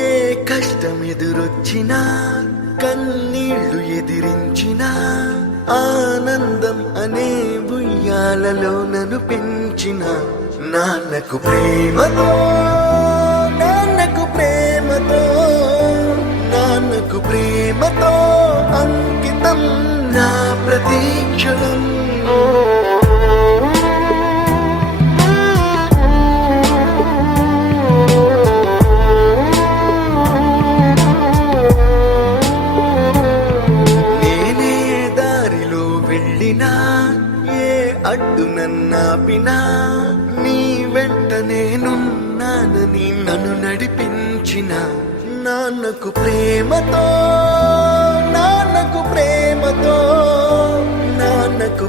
ఏ కష్టం ఎదురొచ్చినా కన్నీళ్లు ఎదిరించినా ఆనందం అనే ఉయ్యాలలో నన్ను పెంచిన నాన్నకు ప్రేమతో నాన్నకు ప్రేమతో నాన్నకు ప్రేమతో అంకితం నా ప్రతీక్షణం. ఏ అడ్డు నన్నాపినా నీ వెంట నేనున్నానని నన్ను నడిపించిన నాన్నకు ప్రేమతో నాన్నకు ప్రేమతో నాన్నకు